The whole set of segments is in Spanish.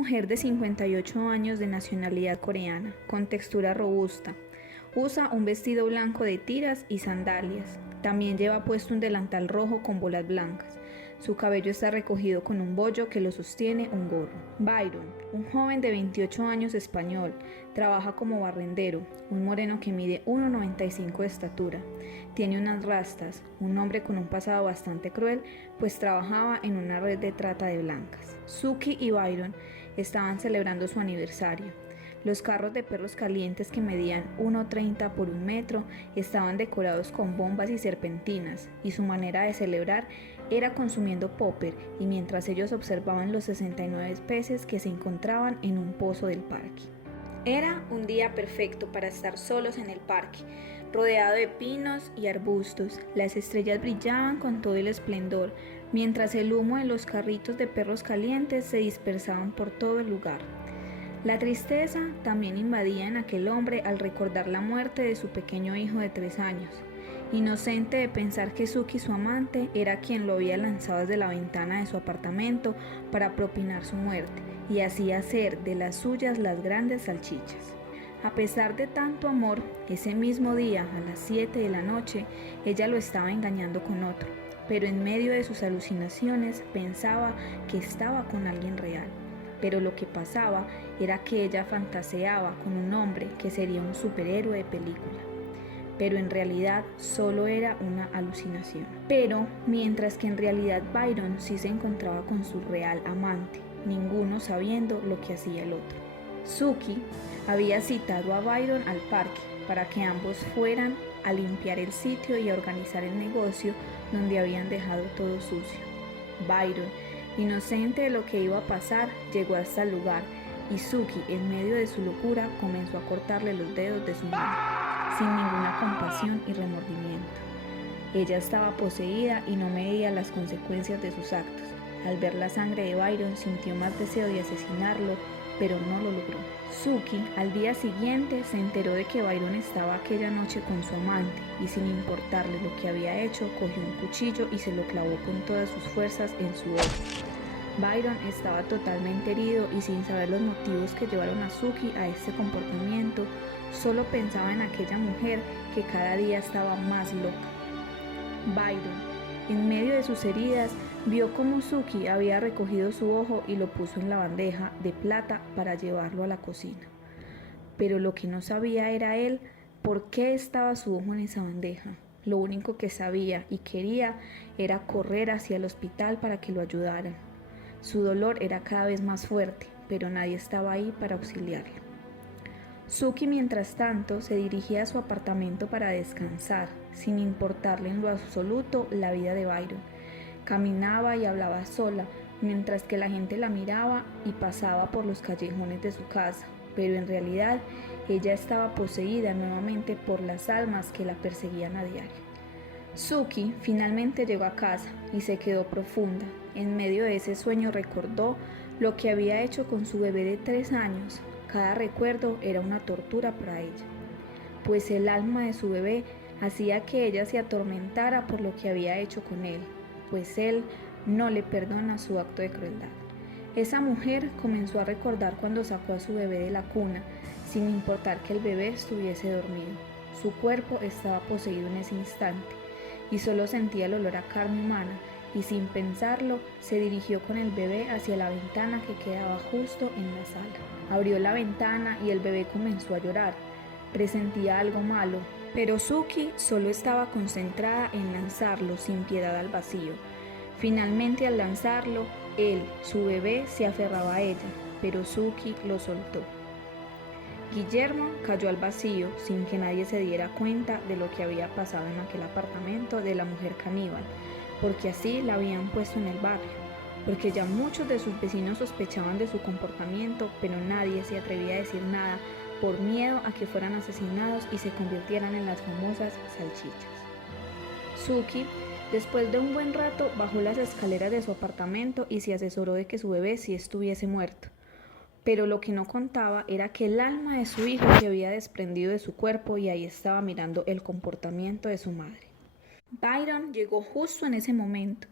mujer de 58 años de nacionalidad coreana, con textura robusta. Usa un vestido blanco de tiras y sandalias. También lleva puesto un delantal rojo con bolas blancas. Su cabello está recogido con un bollo que lo sostiene un gorro. Byron, un joven de 28 años español, trabaja como barrendero, un moreno que mide 1,95 de estatura. Tiene unas rastas, un hombre con un pasado bastante cruel, pues trabajaba en una red de trata de blancas. Suki y Byron estaban celebrando su aniversario. Los carros de perros calientes que medían 1,30 por 1 metro estaban decorados con bombas y serpentinas, y su manera de celebrar era consumiendo popper y mientras ellos observaban los 69 peces que se encontraban en un pozo del parque. Era un día perfecto para estar solos en el parque, rodeado de pinos y arbustos. Las estrellas brillaban con todo el esplendor, mientras el humo de los carritos de perros calientes se dispersaban por todo el lugar. La tristeza también invadía en aquel hombre al recordar la muerte de su pequeño hijo de 3 años, inocente de pensar que Suki, su amante, era quien lo había lanzado desde la ventana de su apartamento para propinar su muerte y así hacer de las suyas las grandes salchichas. A pesar de tanto amor, ese mismo día, a las 7 de la noche, ella lo estaba engañando con otro, pero en medio de sus alucinaciones pensaba que estaba con alguien real. Pero lo que pasaba era que ella fantaseaba con un hombre que sería un superhéroe de película. Pero en realidad solo era una alucinación. Pero mientras que en realidad Byron sí se encontraba con su real amante, ninguno sabiendo lo que hacía el otro. Suki había citado a Byron al parque para que ambos fueran a limpiar el sitio y a organizar el negocio donde habían dejado todo sucio. Byron, inocente de lo que iba a pasar, llegó hasta el lugar y Suki, en medio de su locura, comenzó a cortarle los dedos de su mano, sin ninguna compasión y remordimiento. Ella estaba poseída y no medía las consecuencias de sus actos. Al ver la sangre de Byron, sintió más deseo de asesinarlo, pero no lo logró. Suki, al día siguiente, se enteró de que Byron estaba aquella noche con su amante y sin importarle lo que había hecho, cogió un cuchillo y se lo clavó con todas sus fuerzas en su ojo. Byron estaba totalmente herido y sin saber los motivos que llevaron a Suki a este comportamiento, solo pensaba en aquella mujer que cada día estaba más loca. Byron, en medio de sus heridas, vio cómo Suki había recogido su ojo y lo puso en la bandeja de plata para llevarlo a la cocina. Pero lo que no sabía era él por qué estaba su ojo en esa bandeja. Lo único que sabía y quería era correr hacia el hospital para que lo ayudaran. Su dolor era cada vez más fuerte, pero nadie estaba ahí para auxiliarlo. Suki, mientras tanto, se dirigía a su apartamento para descansar, sin importarle en lo absoluto la vida de Byron. Caminaba y hablaba sola, mientras que la gente la miraba y pasaba por los callejones de su casa, pero en realidad ella estaba poseída nuevamente por las almas que la perseguían a diario. Suki finalmente llegó a casa y se quedó profunda. En medio de ese sueño recordó lo que había hecho con su bebé de 3 años. Cada recuerdo era una tortura para ella, pues el alma de su bebé hacía que ella se atormentara por lo que había hecho con él, pues él no le perdona su acto de crueldad. Esa mujer comenzó a recordar cuando sacó a su bebé de la cuna, sin importar que el bebé estuviese dormido. Su cuerpo estaba poseído en ese instante y solo sentía el olor a carne humana, y sin pensarlo se dirigió con el bebé hacia la ventana que quedaba justo en la sala. Abrió la ventana y el bebé comenzó a llorar. Presentía algo malo, pero Suki solo estaba concentrada en lanzarlo sin piedad al vacío. Finalmente, al lanzarlo, él, su bebé, se aferraba a ella, pero Suki lo soltó. Guillermo cayó al vacío sin que nadie se diera cuenta de lo que había pasado en aquel apartamento de la mujer caníbal, porque así la habían puesto en el barrio, porque ya muchos de sus vecinos sospechaban de su comportamiento, pero nadie se atrevía a decir nada por miedo a que fueran asesinados y se convirtieran en las famosas salchichas. Suki, después de un buen rato, bajó las escaleras de su apartamento y se asesoró de que su bebé sí estuviese muerto. Pero lo que no contaba era que el alma de su hijo se había desprendido de su cuerpo y ahí estaba mirando el comportamiento de su madre. Byron llegó justo en ese momento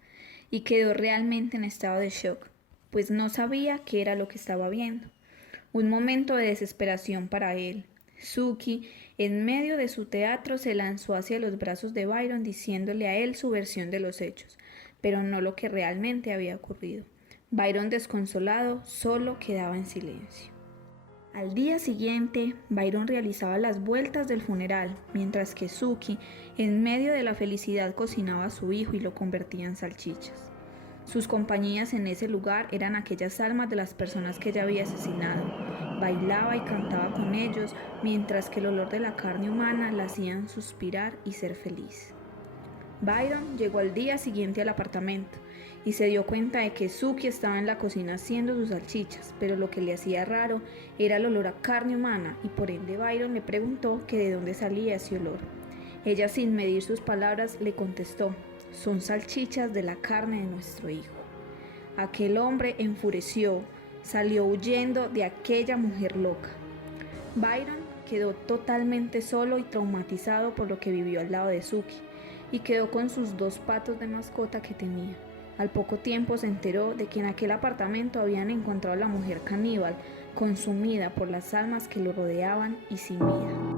y quedó realmente en estado de shock. pues no sabía qué era lo que estaba viendo. Un momento de desesperación para él. Sookie, en medio de su teatro, se lanzó hacia los brazos de Byron diciéndole a él su versión de los hechos, pero no lo que realmente había ocurrido. Byron, desconsolado, solo quedaba en silencio. Al día siguiente, Byron realizaba las vueltas del funeral, mientras que Sookie, en medio de la felicidad, cocinaba a su hijo y lo convertía en salchichas. Sus compañías en ese lugar eran aquellas almas de las personas que ella había asesinado. Bailaba y cantaba con ellos, mientras que el olor de la carne humana la hacían suspirar y ser feliz. Byron llegó al día siguiente al apartamento y se dio cuenta de que Sookie estaba en la cocina haciendo sus salchichas, pero lo que le hacía raro era el olor a carne humana y por ende Byron le preguntó que de dónde salía ese olor. Ella, sin medir sus palabras, le contestó: son salchichas de la carne de nuestro hijo. Aquel hombre enfureció, salió huyendo de aquella mujer loca. Byron quedó totalmente solo y traumatizado por lo que vivió al lado de Sookie y quedó con sus 2 patos de mascota que tenía. Al poco tiempo se enteró de que en aquel apartamento habían encontrado a la mujer caníbal, consumida por las almas que lo rodeaban y sin vida.